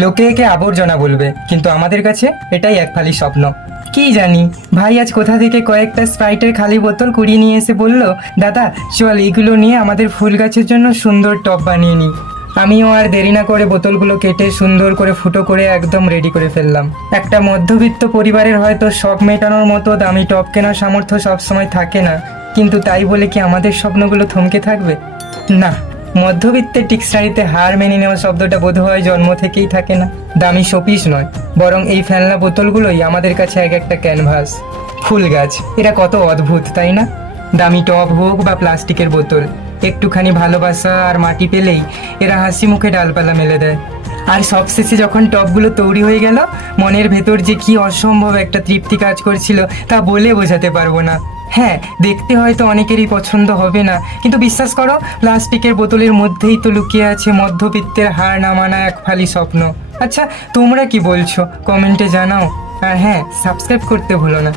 লোকে একে আবর্জনা বলবে, কিন্তু আমাদের কাছে এটাই এক ফালি স্বপ্ন। কি জানি ভাই আজ কোথা থেকে কয়েকটা স্প্রাইটের খালি বোতল কুড়িয়ে নিয়ে এসে বলল, দাদা চল এইগুলো নিয়ে আমাদের ফুল গাছের জন্য সুন্দর টব বানিয়ে নিই। আমিও আর দেরি না করে বোতলগুলো কেটে সুন্দর করে ফুটো করে একদম রেডি করে ফেললাম। একটা মধ্যবিত্ত পরিবারের হয়তো শখ মেটানোর মতো দামি টব কেনার সামর্থ্য সবসময় থাকে না, কিন্তু তাই বলে কি আমাদের স্বপ্নগুলো থমকে থাকবে? না, মধ্যবিত্তের ডিকশনারিতে হার মেনে নেওয়া শব্দটা বোধহয় জন্ম থেকেই থাকে না। দামি শোপিস নয়, বরং এই ফেলনা বোতলগুলোই আমাদের কাছে এক একটা ক্যানভাস। ফুল গাছ এরা কত অদ্ভুত, তাই না? দামি টব হোক বা প্লাস্টিকের বোতল, একটুখানি ভালোবাসা আর মাটি পেলেই এরা হাসি মুখে ডালপালা মেলে দেয়। আর সবশেষে যখন টবগুলো তৈরি হয়ে গেল, মনের ভেতর যে কি অসম্ভব একটা তৃপ্তি কাজ করছিল তা বলে বোঝাতে পারবো না। হ্যাঁ, দেখতে হয়তো অনেকেরই পছন্দ হবে না, কিন্তু বিশ্বাস করো প্লাস্টিকের বোতলের মধ্যেই তো লুকিয়ে আছে মধ্যবিত্তের হার না মানা এক ফালি স্বপ্ন। আচ্ছা, তোমরা কি বলছো কমেন্টে জানাও। আর হ্যাঁ, সাবস্ক্রাইব করতে ভুলো না।